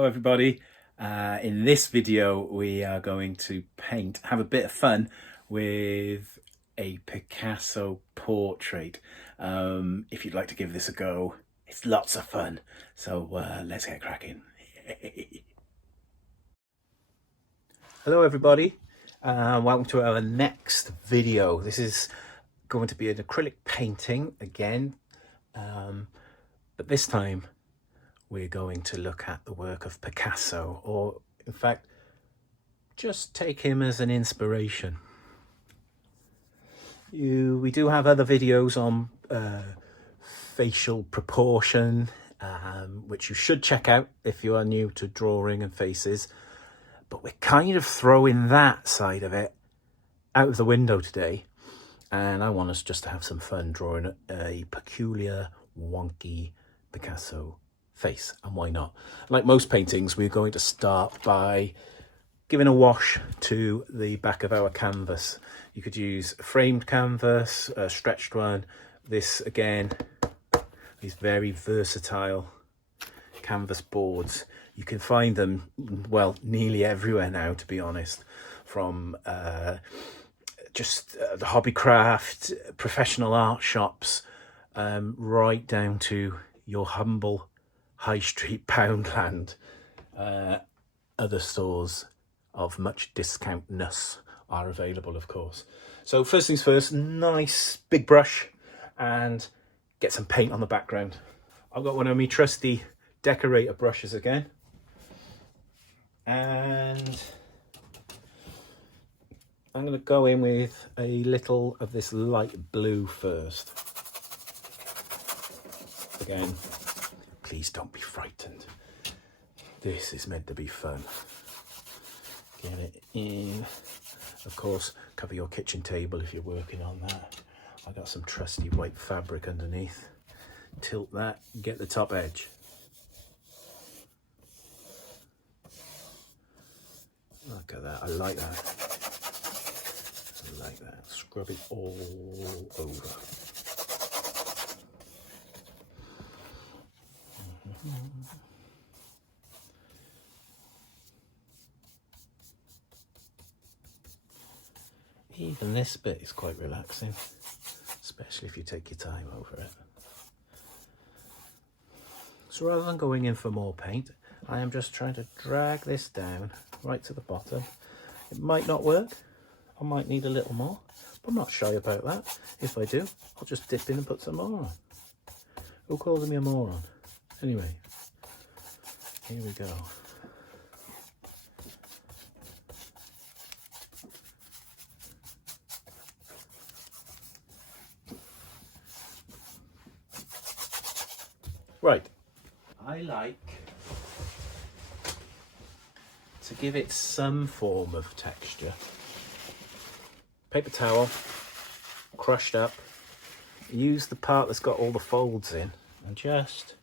Hello everybody. In this video we are going to have a bit of fun with a Picasso portrait. If you'd like to give this a go, it's lots of fun. So let's get cracking. Hello everybody. Welcome to our next video. This is going to be an acrylic painting again, but this time we're going to look at the work of Picasso, or in fact, just take him as an inspiration. We do have other videos on facial proportion, which you should check out if you are new to drawing and faces. But we're kind of throwing that side of it out of the window today. And I want us just to have some fun drawing a peculiar, wonky Picasso face, and why not? Like most paintings, we're going to start by giving a wash to the back of our canvas. You could use a framed canvas, a stretched one. This again, these very versatile canvas boards. You can find them, well, nearly everywhere now, to be honest, from just the hobbycraft, professional art shops, right down to your humble high street Poundland. Other stores of much discountness are available, of course. So first things first, nice big brush and get some paint on the background. I've got one of my trusty decorator brushes again, and I'm going to go in with a little of this light blue first. Again, please don't be frightened. This is meant to be fun. Get it in. Of course, cover your kitchen table if you're working on that. I got some trusty white fabric underneath. Tilt that, get the top edge. Look at that, I like that. I like that. Scrub it all over. Even this bit is quite relaxing, especially if you take your time over it. So rather than going in for more paint, I am just trying to drag this down right to the bottom. It might not work, I might need a little more, but I'm not shy about that. If I do, I'll just dip in and put some more on. Who calls me a moron? Anyway, here we go. Right, I like to give it some form of texture. Paper towel, crushed up, use the part that's got all the folds in and just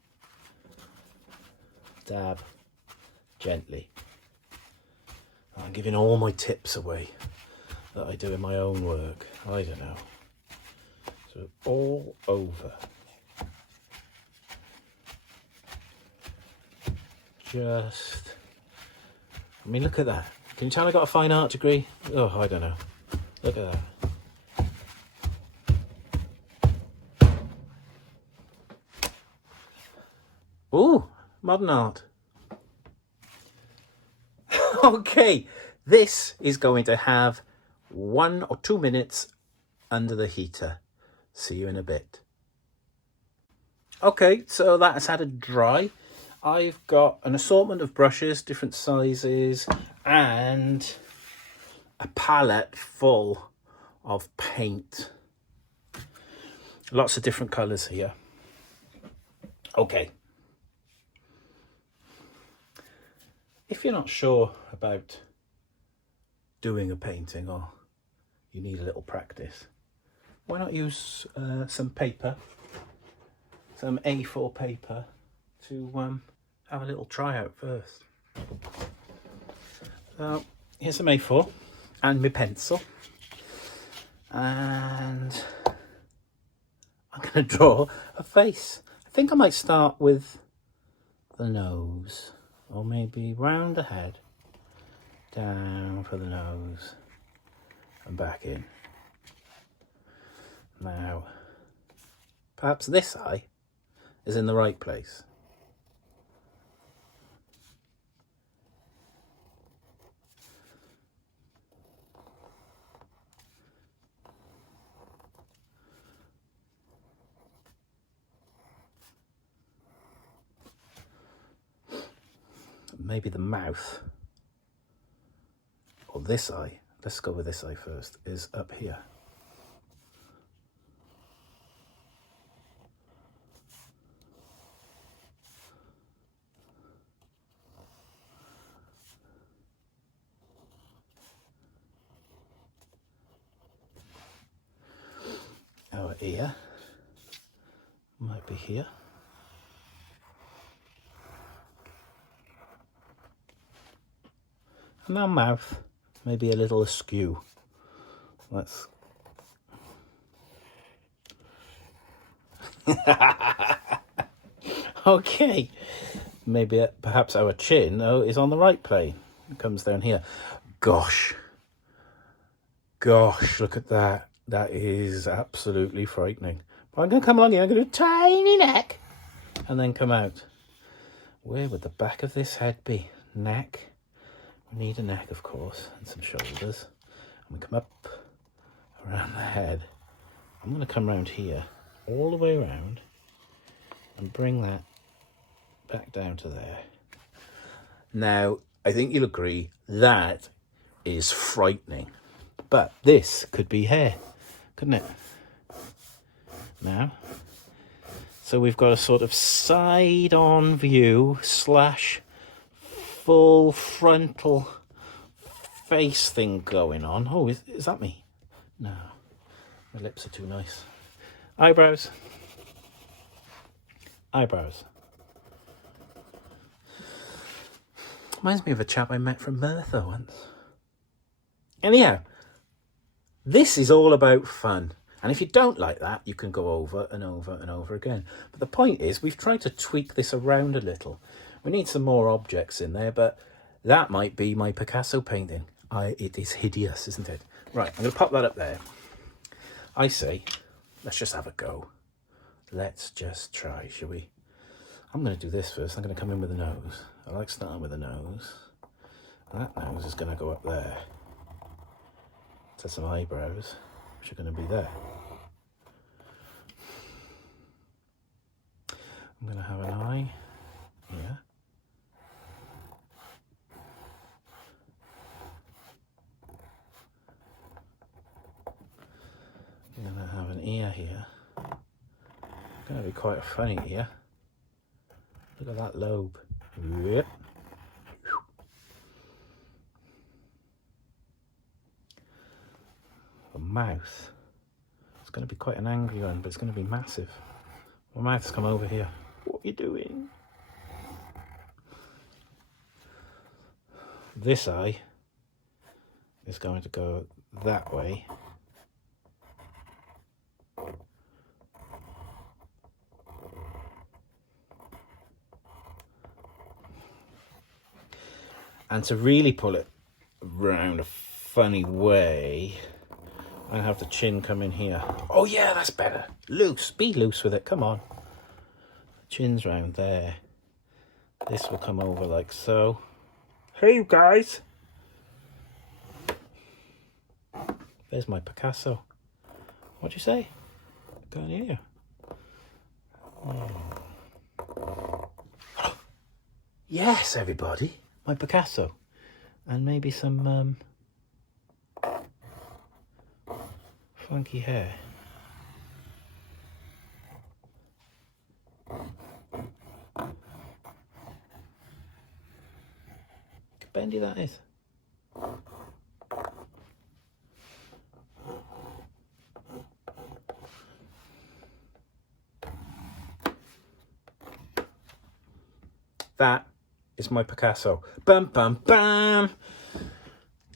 dab gently. I'm giving all my tips away that I do in my own work. I don't know. So all over. Just, I mean, look at that. Can you tell I got a fine art degree? Oh, I don't know. Look at that. Ooh, modern art. Okay, this is going to have 1 or 2 minutes under the heater. See you in a bit. Okay, so that has had a dry. I've got an assortment of brushes, different sizes, and a palette full of paint. Lots of different colours here. Okay. If you're not sure about doing a painting, or you need a little practice, why not use some paper, some A4 paper, to have a little tryout first. So here's some A4 and my pencil, and I'm going to draw a face. I think I might start with the nose. or maybe round the head, down for the nose, and back in. Now, perhaps this eye is in the right place. Maybe the mouth, or this eye, let's go with this eye first, is up here. Our ear might be here. And our mouth may be a little askew. Let's... Okay. Maybe perhaps our chin is on the right plane. It comes down here. Gosh, look at that. That is absolutely frightening. But I'm going to come along here, I'm going to do a tiny neck, and then come out. Where would the back of this head be? Neck. We need a neck, of course, and some shoulders. And we come up around the head. I'm going to come around here, all the way around, and bring that back down to there. Now, I think you'll agree that is frightening. But this could be hair, couldn't it? Now, so we've got a sort of side-on view slash full frontal face thing going on. Oh, is that me? No, my lips are too nice. Eyebrows. Reminds me of a chap I met from Merthyr once. Anyhow, this is all about fun. And if you don't like that, you can go over and over and over again. But the point is, we've tried to tweak this around a little. We need some more objects in there, but that might be my Picasso painting. It is hideous, isn't it? Right, I'm going to pop that up there. I say, let's just have a go. Let's just try, shall we? I'm going to do this first. I'm going to come in with the nose. I like starting with the nose. That nose is going to go up there. To some eyebrows, which are going to be there. I'm going to have an eye here. I'm going to have an ear here. It's going to be quite a funny ear. Look at that lobe. Yep. A mouth. It's going to be quite an angry one, but it's going to be massive. My mouth's come over here. What are you doing? This eye is going to go that way. And to really pull it around a funny way, I have the chin come in here. Oh yeah, that's better. Loose, be loose with it, come on. Chin's round there. This will come over like so. Hey you guys. There's my Picasso. What'd you say? Can't hear you. Oh. Yes, everybody. My Picasso. And maybe some funky hair. Look how bendy that is. That is my Picasso. Bam, bam, bam.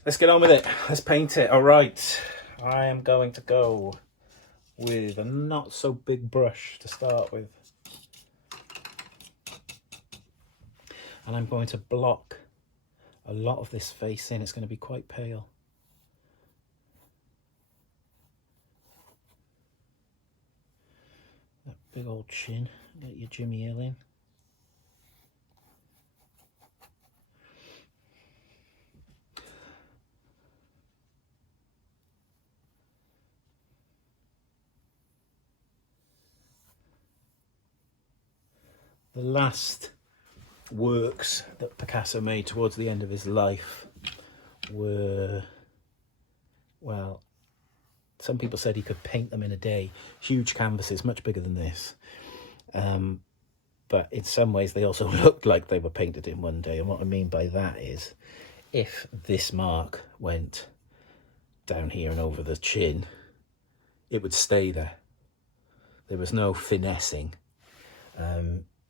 Let's get on with it. Let's paint it. All right. I am going to go with a not so big brush to start with. And and I'm going to block a lot of this face in. It's going to be quite pale. That big old chin, get your Jimmy Hill in. The last works that Picasso made towards the end of his life were, well, some people said he could paint them in a day. Huge canvases, much bigger than this. But in some ways they also looked like they were painted in one day. And what I mean by that is, if this mark went down here and over the chin, it would stay there. There was no finessing.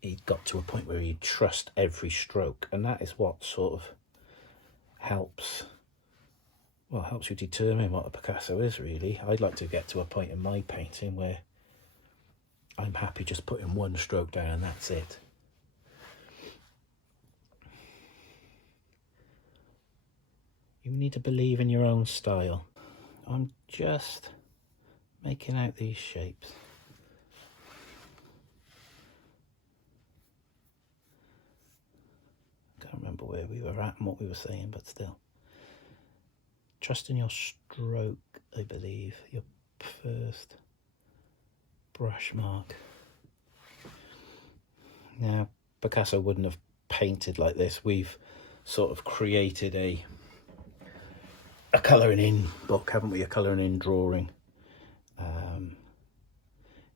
He got to a point where he'd trust every stroke, and that is what sort of helps you determine what a Picasso is, really. I'd like to get to a point in my painting where I'm happy just putting one stroke down and that's it. You need to believe in your own style. I'm just making out these shapes. Can't remember where we were at and what we were saying, but still. Trust in your stroke, I believe. Your first brush mark. Now, Picasso wouldn't have painted like this. We've sort of created a colouring in book, haven't we? A colouring in drawing.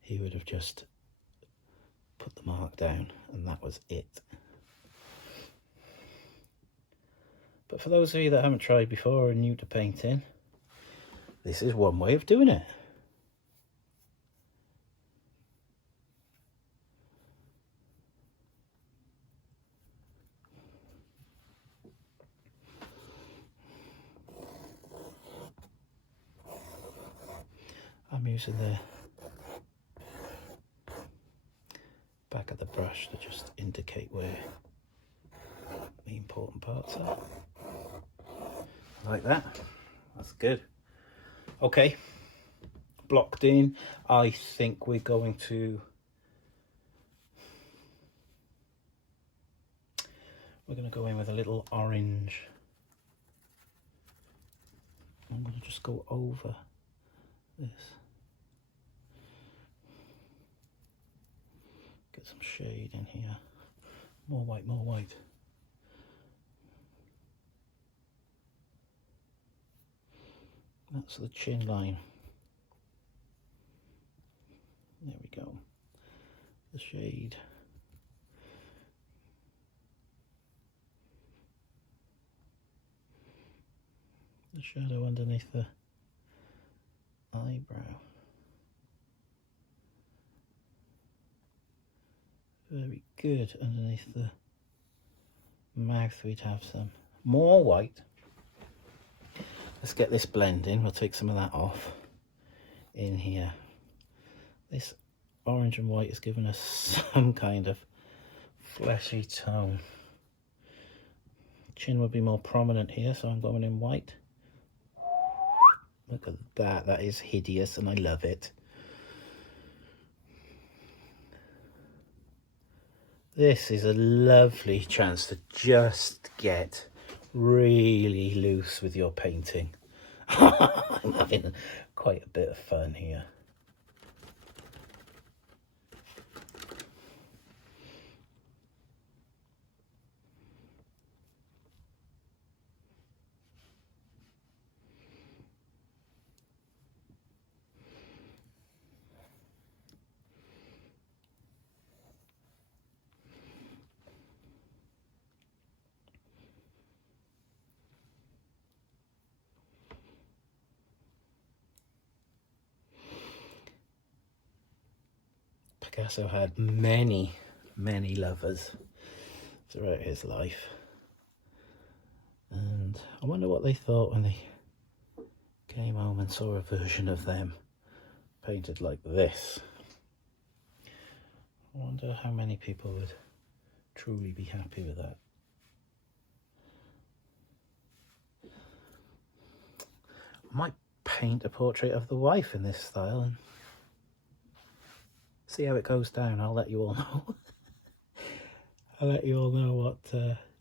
He would have just put the mark down and that was it. But for those of you that haven't tried before or are new to painting, this is one way of doing it. I'm using the back of the brush to just indicate where the important parts are. Like that. That's good. Okay, blocked in. I think we're going to go in with a little orange. I'm going to just go over this. Get some shade in here. More white, more white. That's the chin line. There we go. The shade. The shadow underneath the eyebrow. Very good. Underneath the mouth we'd have some more white. Let's get this blend in. We'll take some of that off in here. This orange and white has given us some kind of fleshy tone. Chin would be more prominent here, so I'm going in white. Look at that. That is hideous and I love it. This is a lovely chance to just get really loose with your painting. I'm having quite a bit of fun here. Picasso had many lovers throughout his life, and I wonder what they thought when they came home and saw a version of them painted like this. I wonder how many people would truly be happy with that. might paint a portrait of the wife in this style and see how it goes down. I'll let you all know. I'll let you all know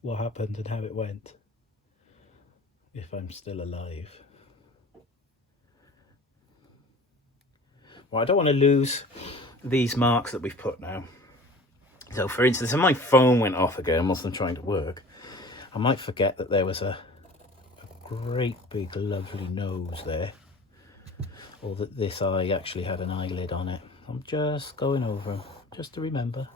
what happened and how it went, if I'm still alive. Well, I don't want to lose these marks that we've put now. So for instance, if my phone went off again whilst I'm trying to work, I might forget that there was a great big lovely nose there, or that this eye actually had an eyelid on it. I'm just going over them just to remember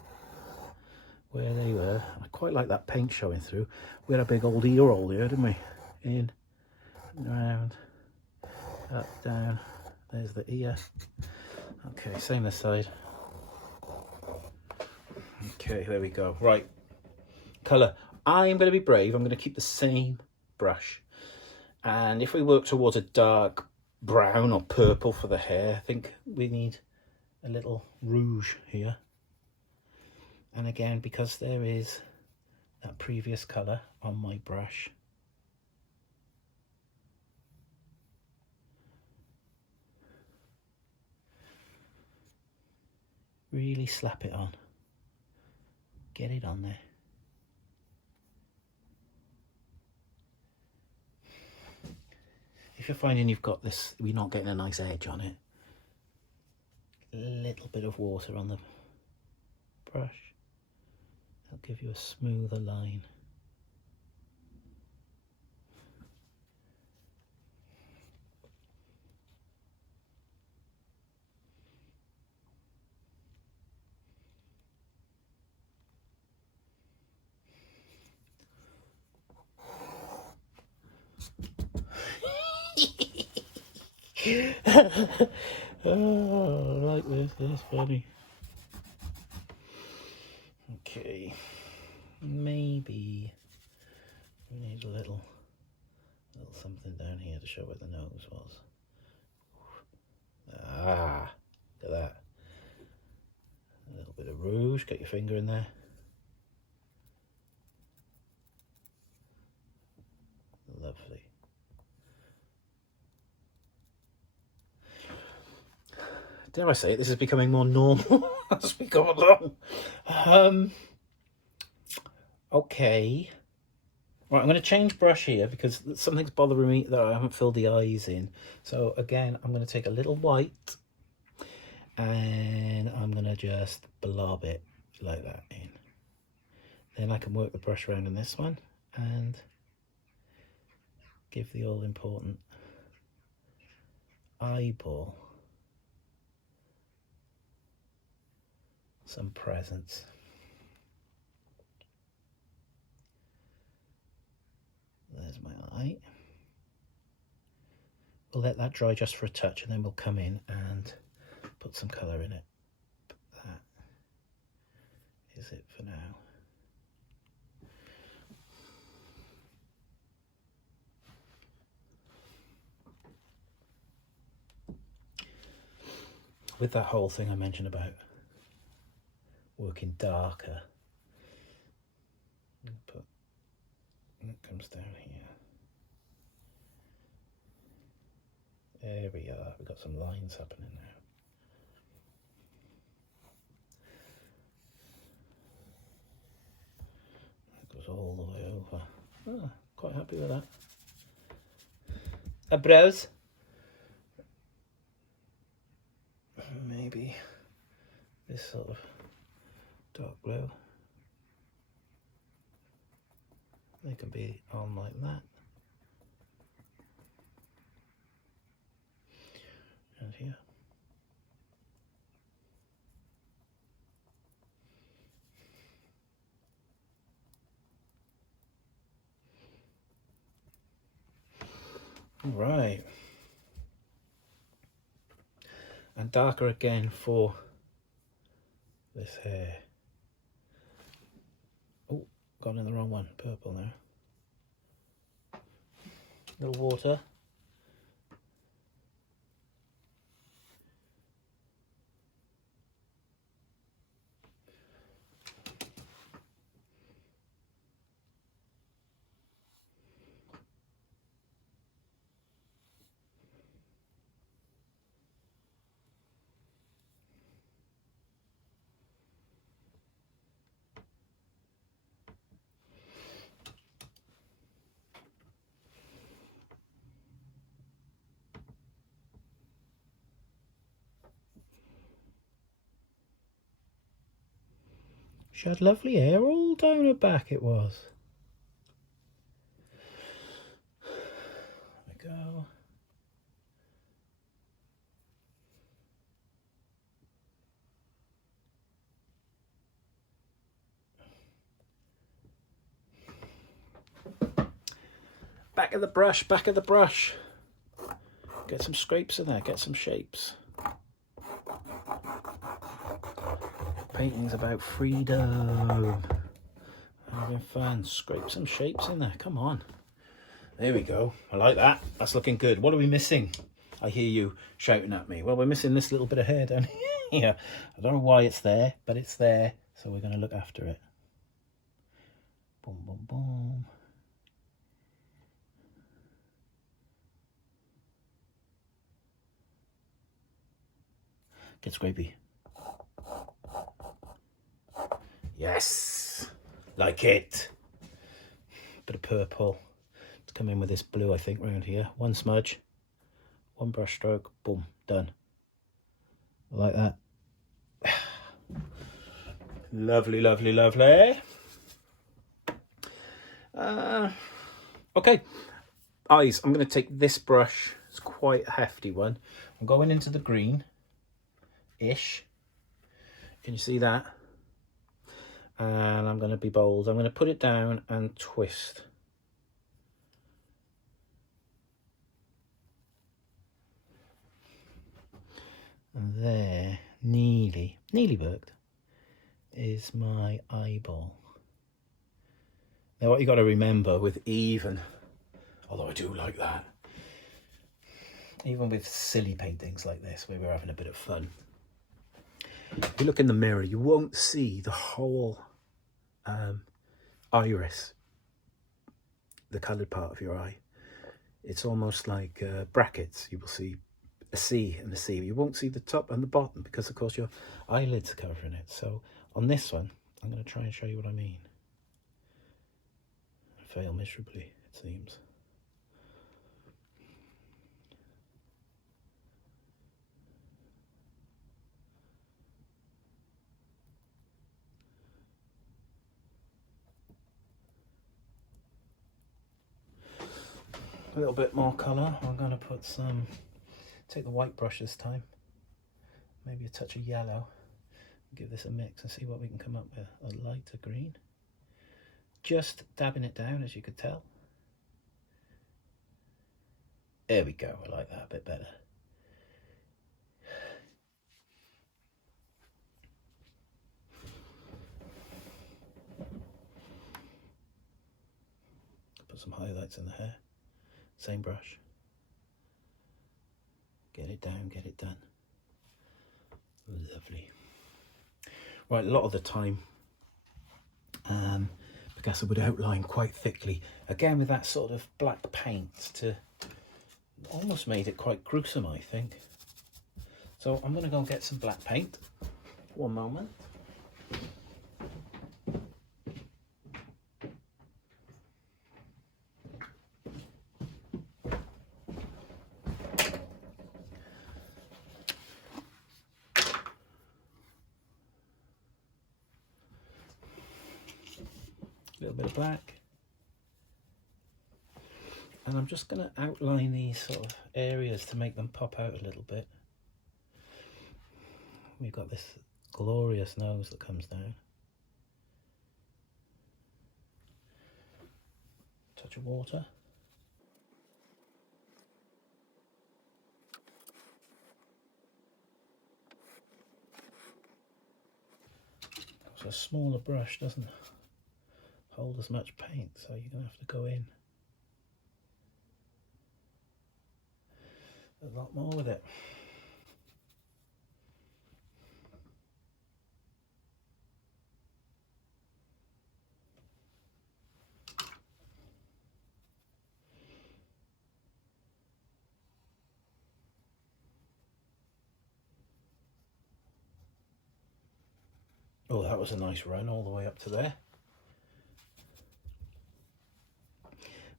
where they were. I quite like that paint showing through. We had a big old ear roll here, didn't we? In and around, up, down. There's the ear. Okay, same this side. Okay, there we go. Right, colour. I'm going to be brave. I'm going to keep the same brush. And if we work towards a dark brown or purple for the hair, I think we need a little rouge here. And again, because there is that previous colour on my brush, really slap it on. Get it on there. If you're finding you've got this, you're not getting a nice edge on it, a little bit of water on the brush, that'll give you a smoother line. Oh, I like this. It's funny. Okay, maybe we need a little something down here to show where the nose was. Ah, look at that. A little bit of rouge. Get your finger in there. Lovely. Dare I say it, this is becoming more normal as we go along. Okay. Right, I'm going to change brush here because something's bothering me that I haven't filled the eyes in. So again, I'm going to take a little white and I'm going to just blob it like that in. Then I can work the brush around in this one and give the all-important eyeball some presence. There's my eye. We'll let that dry just for a touch and then we'll come in and put some colour in it. But that is it for now. With that whole thing I mentioned about working darker, but it comes down here. There we are, we've got some lines happening now. That goes all the way over. Oh, quite happy with that. Eyebrows. Maybe this sort of dark blue. They can be on like that. And here. All right. And darker again for this hair. Oh, gone in the wrong one. Purple now. Little water. She had lovely hair all down her back, it was. There we go. Back of the brush, back of the brush. Get some scrapes in there, get some shapes. Painting's about freedom. Having fun. Scrape some shapes in there, come on. There we go, I like that. That's looking good. What are we missing? I hear you shouting at me. Well, we're missing this little bit of hair down here. I don't know why it's there, but it's there. So we're gonna look after it. Boom, boom, boom. Get scrapey. Yes, like it. Bit of purple. Let's come in with this blue, I think, around here. One smudge, one brush stroke, boom, done. Like that. Lovely, lovely, lovely. Okay, eyes. I'm going to take this brush. It's quite a hefty one. I'm going into the green-ish. Can you see that? And I'm going to be bold. I'm going to put it down and twist. And there, nearly worked, is my eyeball. Now what you got to remember with even, although I do like that, even with silly paintings like this where we're having a bit of fun, if you look in the mirror you won't see the whole iris, the coloured part of your eye. It's almost like brackets. You will see a C and a C. You won't see the top and the bottom because of course your eyelids are covering it. So on this one I'm going to try and show you what I mean. I fail miserably, it seems. A little bit more colour. I'm going to put some, take the white brush this time, maybe a touch of yellow, give this a mix and see what we can come up with. A lighter green, just dabbing it down, as you could tell. There we go, I like that a bit better. Put some highlights in the hair, same brush. Get it down, get it done. Lovely. Right, a lot of the time Picasso would outline quite thickly, again with that sort of black paint, to almost made it quite gruesome, I think. So I'm going to go and get some black paint. One moment. A little bit of black, and I'm just going to outline these sort of areas to make them pop out a little bit. We've got this glorious nose that comes down. Touch of water. So a smaller brush doesn't hold as much paint, so you're going to have to go in a lot more with it. Oh, that was a nice run all the way up to there.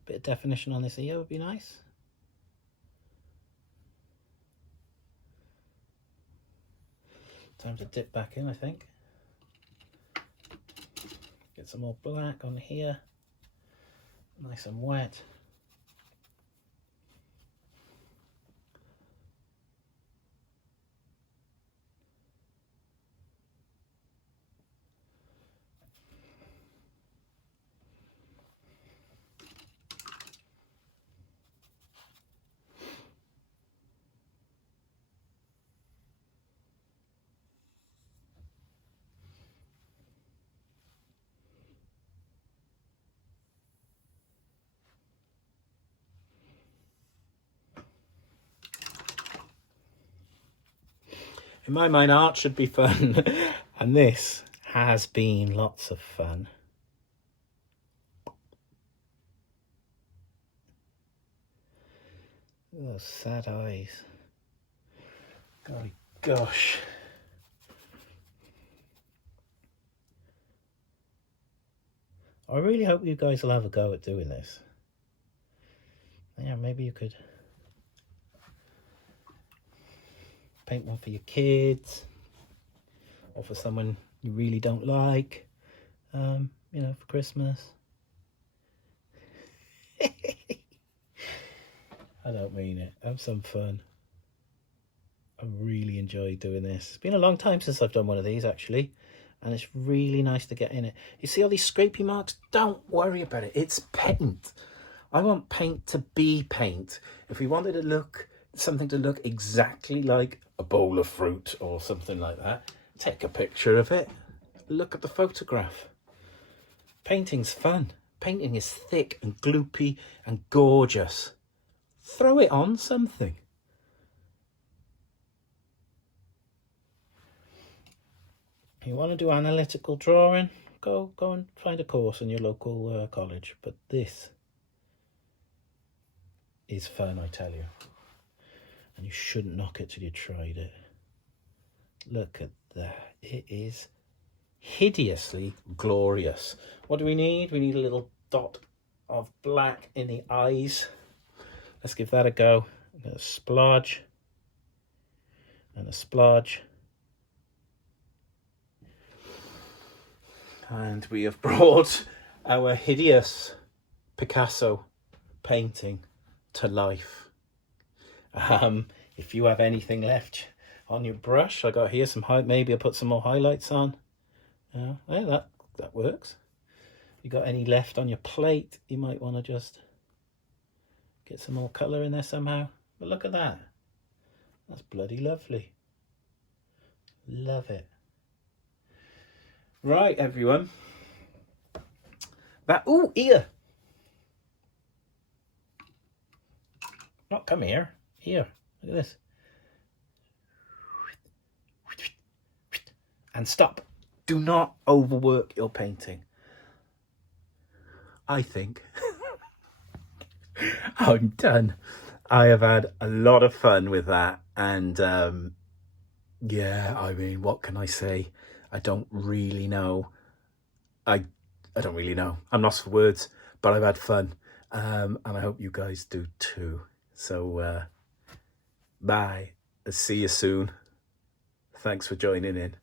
Bit of definition on this ear would be nice. Time to dip back in, I think. some more black on here, nice and wet. In my mind, art should be fun, and this has been lots of fun. Those sad eyes. Golly gosh. I really hope you guys will have a go at doing this. Yeah, maybe you could paint one for your kids, or for someone you really don't like, you know, for Christmas. I don't mean it. Have some fun. I really enjoyed doing this. It's been a long time since I've done one of these, actually, and it's really nice to get in it. You see all these scrapey marks? Don't worry about it. It's paint. I want paint to be paint. If we wanted to look, something to look exactly like a bowl of fruit or something like that, take a picture of it. Look at the photograph. Painting's fun. Painting is thick and gloopy and gorgeous. Throw it on something. If you want to do analytical drawing, go and find a course in your local college. But this is fun, I tell you. And you shouldn't knock it till you tried it. Look at that. It is hideously glorious. What do we need? We need a little dot of black in the eyes. Let's give that a go. A splodge and a splodge. And we have brought our hideous Picasso painting to life. If you have anything left on your brush, I got here some maybe I'll put some more highlights on. Yeah, that works. If you got any left on your plate, you might want to just get some more colour in there somehow. But look at that. That's bloody lovely. Love it. Right, everyone. That, ooh, ear. Not come here. Here, look at this. And stop. Do not overwork your painting. I think I'm done. I have had a lot of fun with that. And yeah, I mean, what can I say? I don't really know. I don't really know. I'm lost for words, but I've had fun. And I hope you guys do too. So, bye. See you soon. Thanks for joining in.